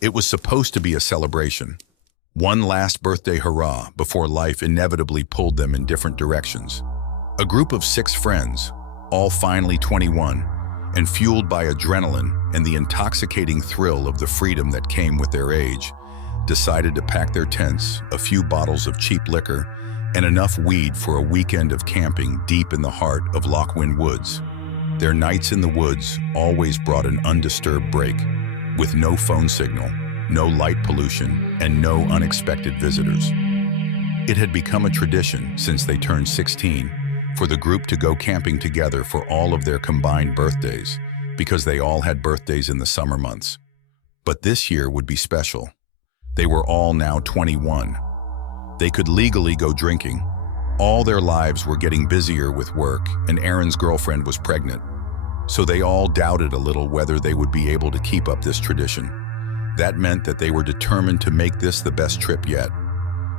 It was supposed to be a celebration. One last birthday hurrah before life inevitably pulled them in different directions. A group of 6 friends, all finally 21, and fueled by adrenaline and the intoxicating thrill of the freedom that came with their age, decided to pack their tents, a few bottles of cheap liquor, and enough weed for a weekend of camping deep in the heart of Lochwin Woods. Their nights in the woods always brought an undisturbed break, with no phone signal, no light pollution, and no unexpected visitors. It had become a tradition since they turned 16 for the group to go camping together for all of their combined birthdays, because they all had birthdays in the summer months. But this year would be special. They were all now 21. They could legally go drinking. All their lives were getting busier with work, and Aaron's girlfriend was pregnant. So they all doubted a little whether they would be able to keep up this tradition. That meant that they were determined to make this the best trip yet.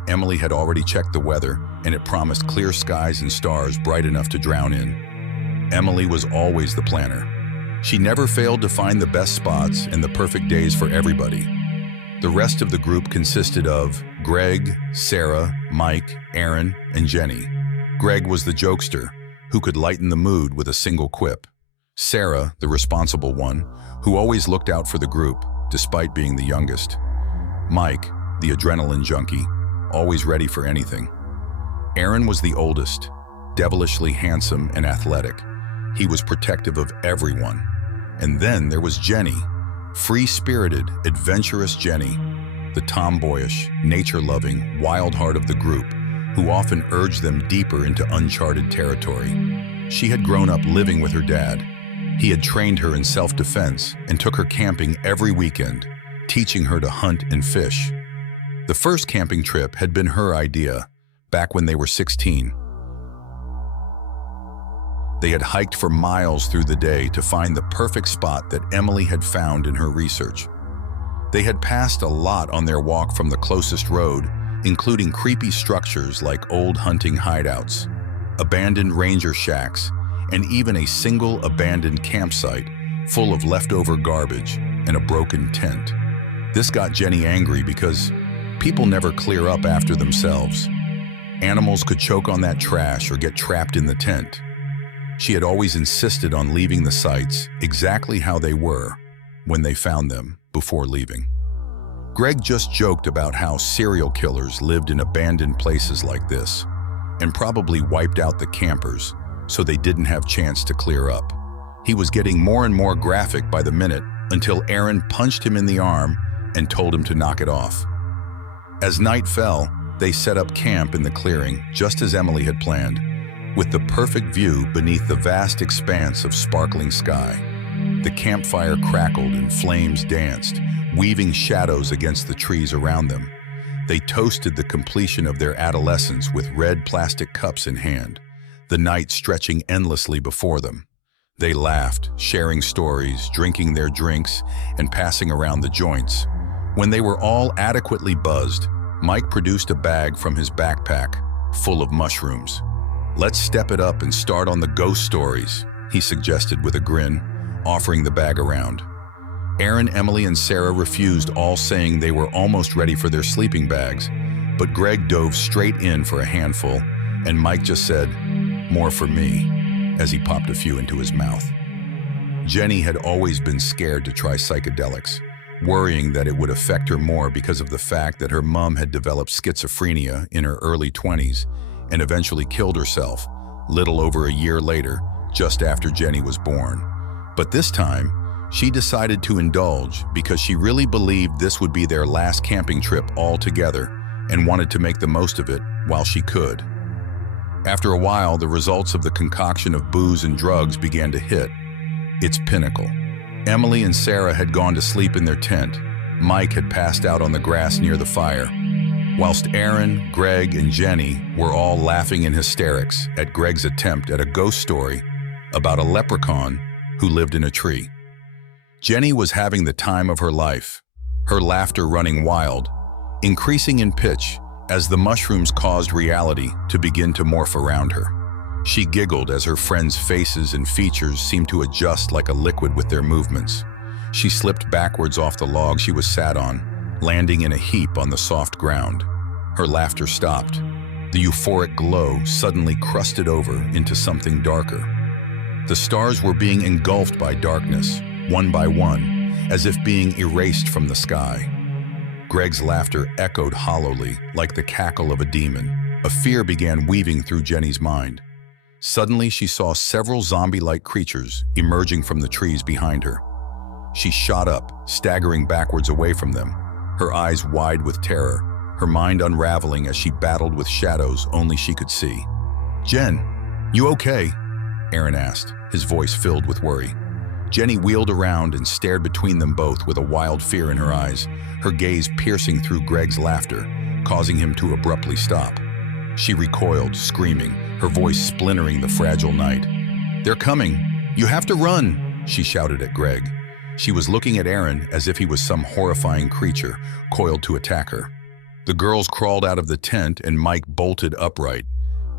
Emily had already checked the weather, and it promised clear skies and stars bright enough to drown in. Emily was always the planner. She never failed to find the best spots and the perfect days for everybody. The rest of the group consisted of Greg, Sarah, Mike, Aaron, and Jenny. Greg was the jokester, who could lighten the mood with a single quip. Sarah, the responsible one, who always looked out for the group, despite being the youngest. Mike, the adrenaline junkie, always ready for anything. Aaron was the oldest, devilishly handsome and athletic. He was protective of everyone. And then there was Jenny, free-spirited, adventurous Jenny, the tomboyish, nature-loving, wild heart of the group, who often urged them deeper into uncharted territory. She had grown up living with her dad. He had trained her in self-defense and took her camping every weekend, teaching her to hunt and fish. The first camping trip had been her idea, back when they were 16. They had hiked for miles through the day to find the perfect spot that Emily had found in her research. They had passed a lot on their walk from the closest road, including creepy structures like old hunting hideouts, abandoned ranger shacks, and even a single abandoned campsite full of leftover garbage and a broken tent. This got Jenny angry because people never clear up after themselves. Animals could choke on that trash or get trapped in the tent. She had always insisted on leaving the sites exactly how they were when they found them before leaving. Greg just joked about how serial killers lived in abandoned places like this and probably wiped out the campers so they didn't have chance to clear up. He was getting more and more graphic by the minute until Aaron punched him in the arm and told him to knock it off. As night fell, they set up camp in the clearing just as Emily had planned, with the perfect view beneath the vast expanse of sparkling sky. The campfire crackled and flames danced, weaving shadows against the trees around them. They toasted the completion of their adolescence with red plastic cups in hand, the night stretching endlessly before them. They laughed, sharing stories, drinking their drinks, and passing around the joints. When they were all adequately buzzed, Mike produced a bag from his backpack, full of mushrooms. "Let's step it up and start on the ghost stories," he suggested with a grin, offering the bag around. Aaron, Emily, and Sarah refused, all saying they were almost ready for their sleeping bags, but Greg dove straight in for a handful, and Mike just said, "More for me," as he popped a few into his mouth. Jenny had always been scared to try psychedelics, worrying that it would affect her more because of the fact that her mom had developed schizophrenia in her early 20s and eventually killed herself, little over a year later, just after Jenny was born. But this time, she decided to indulge because she really believed this would be their last camping trip all together and wanted to make the most of it while she could. After a while, the results of the concoction of booze and drugs began to hit its pinnacle. Emily and Sarah had gone to sleep in their tent. Mike had passed out on the grass near the fire, whilst Aaron, Greg, and Jenny were all laughing in hysterics at Greg's attempt at a ghost story about a leprechaun who lived in a tree. Jenny was having the time of her life, her laughter running wild, increasing in pitch as the mushrooms caused reality to begin to morph around her. She giggled as her friends' faces and features seemed to adjust like a liquid with their movements. She slipped backwards off the log she was sat on, landing in a heap on the soft ground. Her laughter stopped. The euphoric glow suddenly crusted over into something darker. The stars were being engulfed by darkness, one by one, as if being erased from the sky. Greg's laughter echoed hollowly, like the cackle of a demon. A fear began weaving through Jenny's mind. Suddenly, she saw several zombie-like creatures emerging from the trees behind her. She shot up, staggering backwards away from them, her eyes wide with terror, her mind unraveling as she battled with shadows only she could see. "Jen, you okay?" Aaron asked, his voice filled with worry. Jenny wheeled around and stared between them both with a wild fear in her eyes, her gaze piercing through Greg's laughter, causing him to abruptly stop. She recoiled, screaming, her voice splintering the fragile night. "They're coming! You have to run!" she shouted at Greg. She was looking at Aaron as if he was some horrifying creature, coiled to attack her. The girls crawled out of the tent and Mike bolted upright.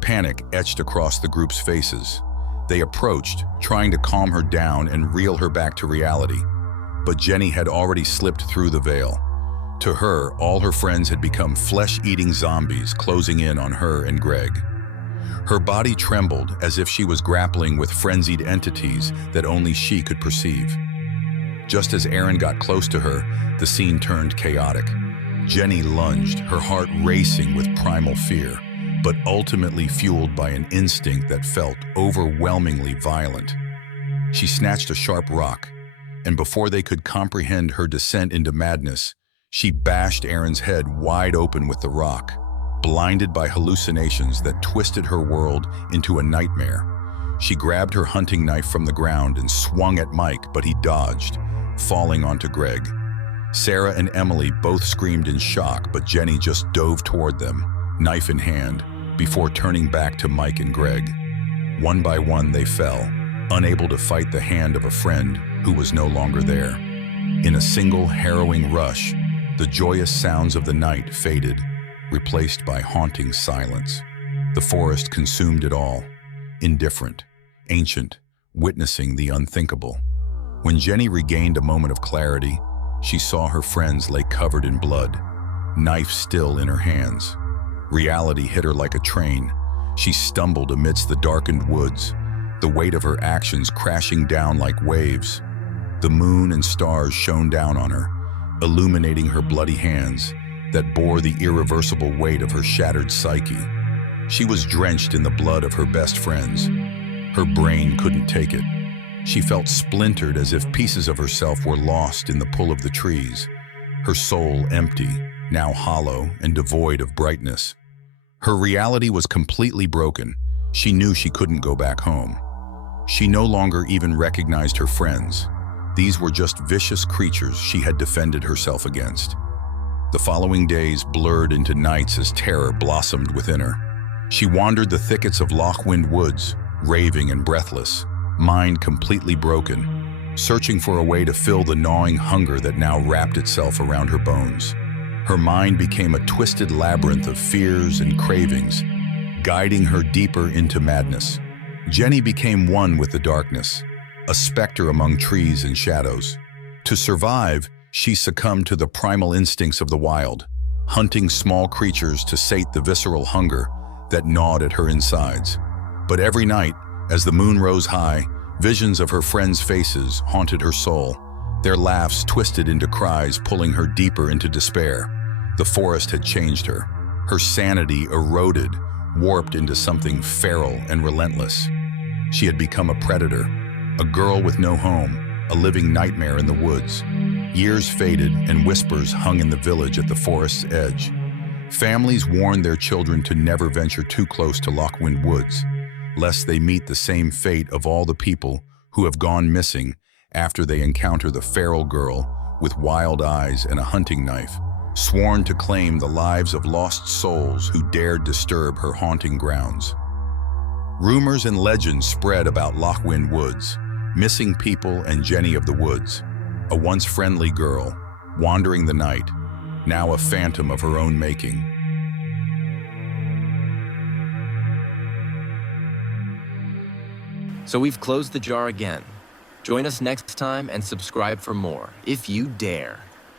Panic etched across the group's faces. They approached, trying to calm her down and reel her back to reality. But Jenny had already slipped through the veil. To her, all her friends had become flesh-eating zombies closing in on her and Greg. Her body trembled as if she was grappling with frenzied entities that only she could perceive. Just as Aaron got close to her, the scene turned chaotic. Jenny lunged, her heart racing with primal fear, but ultimately fueled by an instinct that felt overwhelmingly violent. She snatched a sharp rock, and before they could comprehend her descent into madness, she bashed Aaron's head wide open with the rock, blinded by hallucinations that twisted her world into a nightmare. She grabbed her hunting knife from the ground and swung at Mike, but he dodged, falling onto Greg. Sarah and Emily both screamed in shock, but Jenny just dove toward them, knife in hand, before turning back to Mike and Greg. One by one they fell, unable to fight the hand of a friend who was no longer there. In a single harrowing rush, the joyous sounds of the night faded, replaced by haunting silence. The forest consumed it all, indifferent, ancient, witnessing the unthinkable. When Jenny regained a moment of clarity, she saw her friends lay covered in blood, knife still in her hands. Reality hit her like a train. She stumbled amidst the darkened woods, the weight of her actions crashing down like waves. The moon and stars shone down on her, illuminating her bloody hands that bore the irreversible weight of her shattered psyche. She was drenched in the blood of her best friends. Her brain couldn't take it. She felt splintered as if pieces of herself were lost in the pull of the trees, her soul empty, now hollow and devoid of brightness. Her reality was completely broken. She knew she couldn't go back home. She no longer even recognized her friends. These were just vicious creatures she had defended herself against. The following days blurred into nights as terror blossomed within her. She wandered the thickets of Lochwind Woods, raving and breathless, mind completely broken, searching for a way to fill the gnawing hunger that now wrapped itself around her bones. Her mind became a twisted labyrinth of fears and cravings, guiding her deeper into madness. Jenny became one with the darkness, a specter among trees and shadows. To survive, she succumbed to the primal instincts of the wild, hunting small creatures to sate the visceral hunger that gnawed at her insides. But every night, as the moon rose high, visions of her friends' faces haunted her soul, their laughs twisted into cries pulling her deeper into despair. The forest had changed her. Her sanity eroded, warped into something feral and relentless. She had become a predator, a girl with no home, a living nightmare in the woods. Years faded and whispers hung in the village at the forest's edge. Families warned their children to never venture too close to Lochwind Woods, lest they meet the same fate of all the people who have gone missing after they encounter the feral girl with wild eyes and a hunting knife, sworn to claim the lives of lost souls who dared disturb her haunting grounds. Rumors and legends spread about Lochwind Woods, missing people and Jenny of the Woods, a once friendly girl, wandering the night, now a phantom of her own making. So we've closed the jar again. Join us next time and subscribe for more, if you dare.